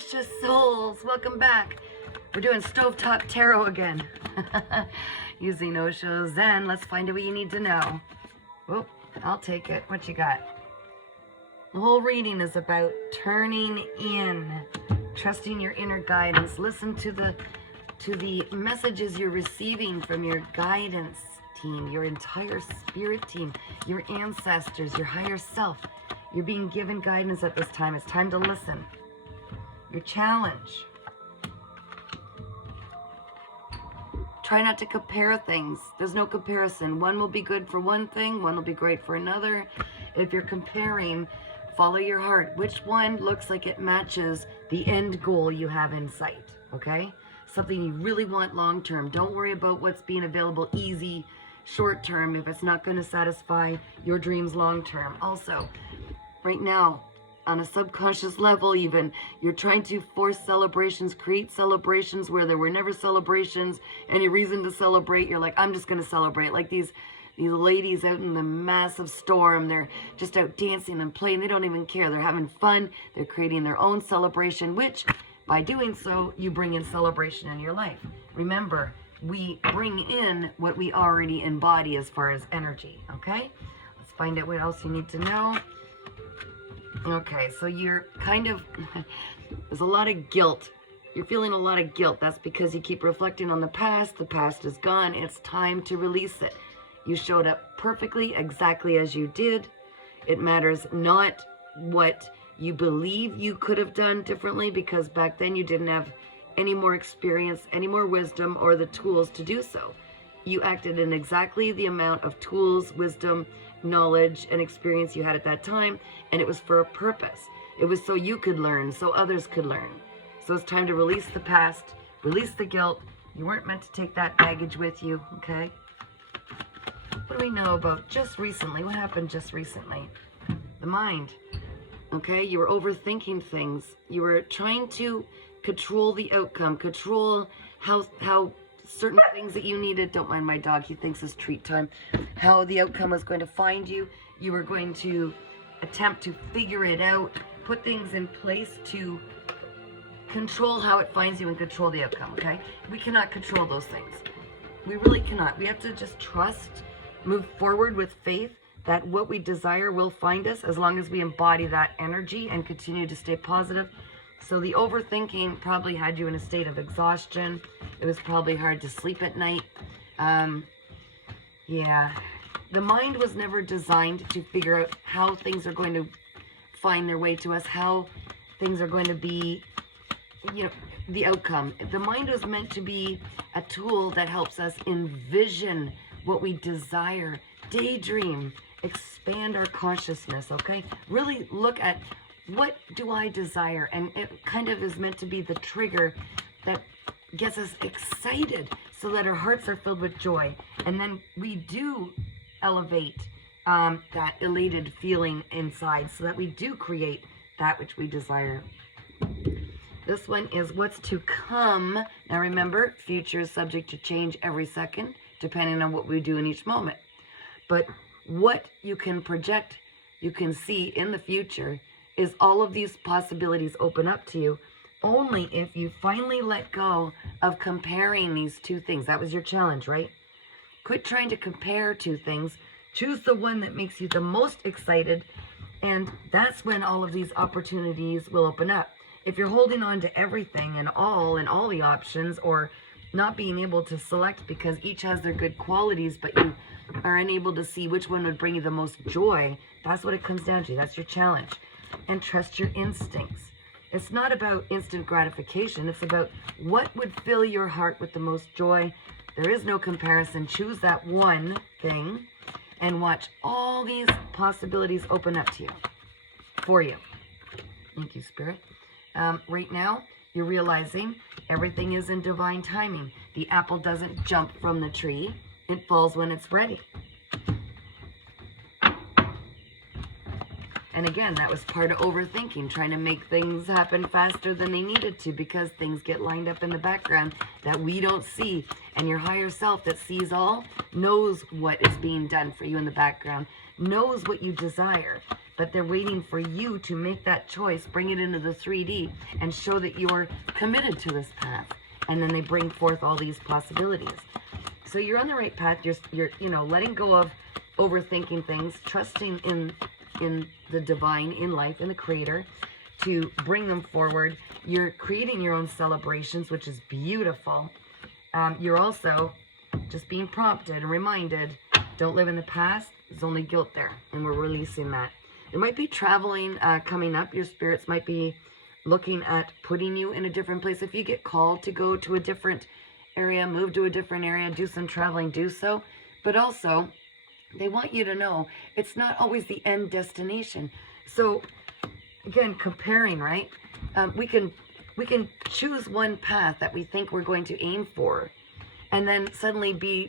precious souls, welcome back. We're doing Stovetop Tarot again. Using Osho Zen. Let's find out what you need to know. Whoop, I'll take it. What you got? The whole reading is about turning in, trusting your inner guidance. Listen to the messages you're receiving from your guidance team, your entire spirit team, your ancestors, your higher self. You're being given guidance at this time. It's time to listen. Your challenge. Try not to compare things. There's no comparison. One will be good for one thing, one will be great for another. If you're comparing, follow your heart. Which one looks like it matches the end goal you have in sight, okay? Something you really want long term. Don't worry about what's being available easy, short term, if it's not going to satisfy your dreams long term. Also, right now, on a subconscious level even, you're trying to force celebrations, create celebrations where there were never celebrations. Any reason to celebrate, you're like, I'm just going to celebrate. Like these ladies out in the massive storm, they're just out dancing and playing. They don't even care. They're having fun. They're creating their own celebration, which by doing so, you bring in celebration in your life. Remember, we bring in what we already embody as far as energy, okay? Let's find out what else you need to know. Okay, so you're kind of, there's a lot of guilt. You're feeling a lot of guilt. That's because you keep reflecting on the past. The past is gone. It's time to release it. You showed up perfectly, exactly as you did. It matters not what you believe you could have done differently, because back then you didn't have any more experience, any more wisdom, or the tools to do so. You acted in exactly the amount of tools, wisdom, knowledge, and experience you had at that time, and it was for a purpose. It was so you could learn, so others could learn. So it's time to release the past, release the guilt. You weren't meant to take that baggage with you, okay? What do we know about just recently? What happened just recently? The mind, okay? You were overthinking things. You were trying to control the outcome, control how certain things that you needed. Don't mind my dog, he thinks it's treat time. How the outcome was going to find you. You were going to attempt to figure it out, put things in place to control how it finds you and control the outcome, okay? We cannot control those things. We really cannot. We have to just trust, move forward with faith that what we desire will find us, as long as we embody that energy and continue to stay positive. So the overthinking probably had you in a state of exhaustion. It was probably hard to sleep at night. Yeah, the mind was never designed to figure out how things are going to find their way to us, how things are going to be, you know, the outcome. The mind was meant to be a tool that helps us envision what we desire, daydream, expand our consciousness, okay? Really look at, what do I desire? And it kind of is meant to be the trigger that gets us excited so that our hearts are filled with joy. And then we do elevate that elated feeling inside so that we do create that which we desire. This one is what's to come. Now remember, future is subject to change every second, depending on what we do in each moment. But what you can project, you can see in the future, is all of these possibilities open up to you only if you finally let go of comparing these two things. That was your challenge, right? Quit trying to compare two things. Choose the one that makes you the most excited, and that's when all of these opportunities will open up. If you're holding on to everything and all the options, or not being able to select because each has their good qualities, but you are unable to see which one would bring you the most joy, that's what it comes down to. That's your challenge. And trust your instincts. It's not about instant gratification. It's about what would fill your heart with the most joy. There is no comparison. Choose that one thing and watch all these possibilities open up to you, for you. Thank you, Spirit. Right now, you're realizing everything is in divine timing. The apple doesn't jump from the tree. It falls when it's ready. And again, that was part of overthinking, trying to make things happen faster than they needed to, because things get lined up in the background that we don't see. And your higher self that sees all knows what is being done for you in the background, knows what you desire. but they're waiting for you to make that choice, bring it into the 3D, and show that you're committed to this path. And then they bring forth all these possibilities. So you're on the right path. You're letting go of overthinking things, trusting in the divine, in life, in the Creator, to bring them forward. You're creating your own celebrations, which is beautiful. You're also just being prompted and reminded, don't live in the past. There's only guilt there, and we're releasing that. There might be traveling coming up. Your spirits might be looking at putting you in a different place. If you get called to go to a different area, move to a different area, do some traveling, do so. But also, they want you to know it's not always the end destination. So, again, comparing, right? We can choose one path that we think we're going to aim for, and then suddenly be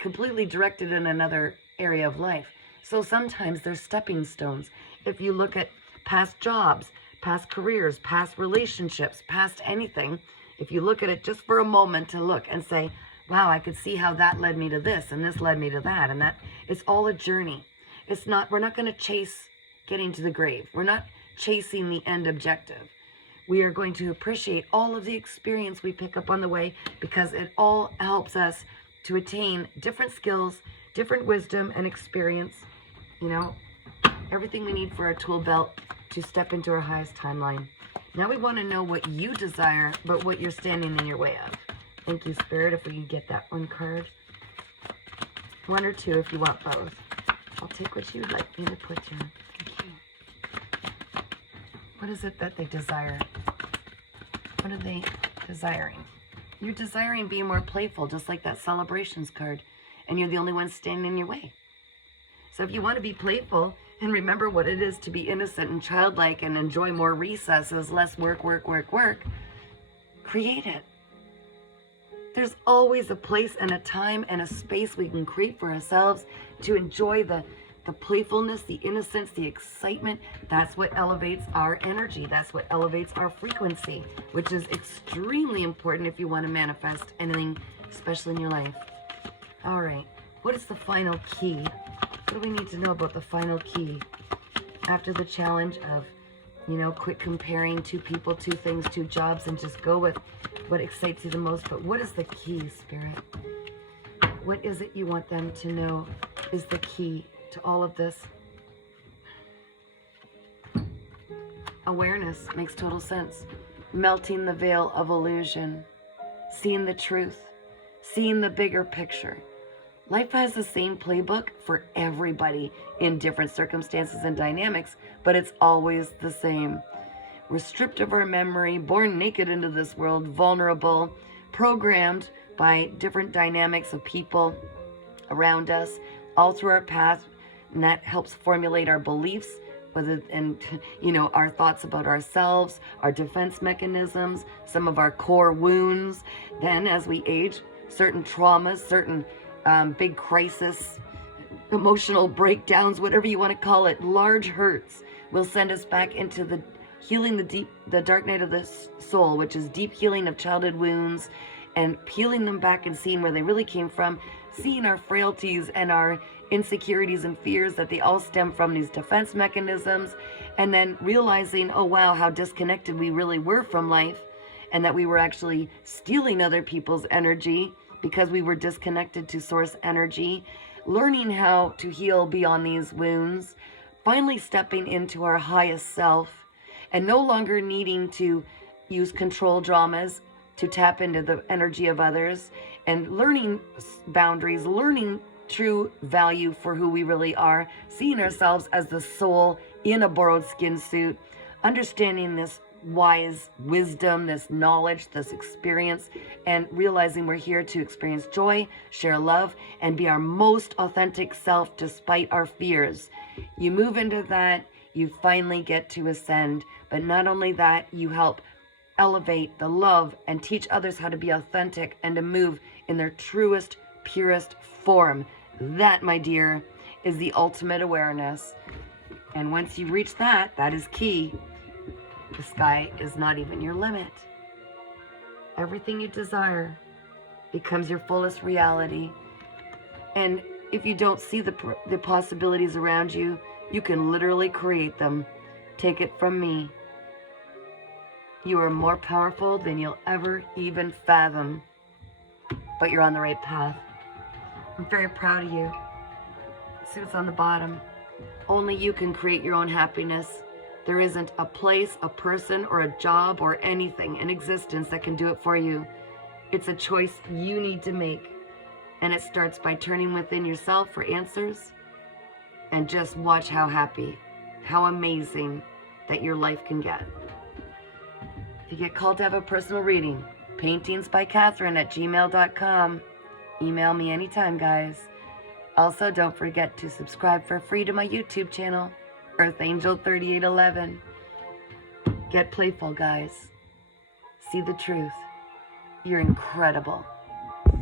completely directed in another area of life. So sometimes there's stepping stones. If you look at past jobs, past careers, past relationships, past anything, if you look at it just for a moment to look and say, wow, I could see how that led me to this, and this led me to that, and that, it's all a journey. We're not going to chase getting to the grave. We're not chasing the end objective. We are going to appreciate all of the experience we pick up on the way, because it all helps us to attain different skills, different wisdom and experience, everything we need for our tool belt to step into our highest timeline. Now we want to know what you desire, but what you're standing in your way of. Thank you, Spirit, if we can get that one card. One or two if you want both. I'll take what you'd like me to put down. Thank you. What is it that they desire? What are they desiring? You're desiring being more playful, just like that celebrations card. And you're the only one standing in your way. So if you want to be playful and remember what it is to be innocent and childlike and enjoy more recesses, less work, create it. There's always a place and a time and a space we can create for ourselves to enjoy the playfulness, the innocence, the excitement. That's what elevates our energy. That's what elevates our frequency, which is extremely important if you want to manifest anything special in your life. All right, what is the final key? What do we need to know about the final key? After the challenge of, quit comparing two people, two things, two jobs, and just go with what excites you the most. But what is the key, Spirit? What is it you want them to know is the key to all of this? Awareness makes total sense. Melting the veil of illusion. Seeing the truth. Seeing the bigger picture. Life has the same playbook for everybody in different circumstances and dynamics, but it's always the same. We're stripped of our memory, born naked into this world, vulnerable, programmed by different dynamics of people around us, all through our past, and that helps formulate our beliefs, our thoughts about ourselves, our defense mechanisms, some of our core wounds. Then as we age, certain traumas, certain big crisis, emotional breakdowns, whatever you want to call it, large hurts will send us back into the healing the dark night of the soul, which is deep healing of childhood wounds and peeling them back and seeing where they really came from, seeing our frailties and our insecurities and fears, that they all stem from these defense mechanisms, and then realizing, oh wow, how disconnected we really were from life, and that we were actually stealing other people's energy because we were disconnected to source energy, learning how to heal beyond these wounds, finally stepping into our highest self, and no longer needing to use control dramas to tap into the energy of others, and learning boundaries, learning true value for who we really are, seeing ourselves as the soul in a borrowed skin suit, understanding this wise wisdom, this knowledge, this experience, and realizing we're here to experience joy, share love, and be our most authentic self despite our fears. You move into that, you finally get to ascend. But not only that, you help elevate the love and teach others how to be authentic and to move in their truest, purest form. That, my dear, is the ultimate awareness. And once you reach that, that is key. The sky is not even your limit. Everything you desire becomes your fullest reality. And if you don't see the possibilities around you, You can literally create them. Take it from me. You are more powerful than you'll ever even fathom. But you're on the right path. I'm very proud of you. See what's on the bottom. Only you can create your own happiness. There isn't a place, a person, or a job, or anything in existence that can do it for you. It's a choice you need to make. And it starts by turning within yourself for answers. And just watch how happy, how amazing that your life can get. If you get called to have a personal reading, paintingsbycatherine@gmail.com. Email me anytime, guys. Also, don't forget to subscribe for free to my YouTube channel, Earth Angel 3811. Get playful, guys. See the truth. You're incredible.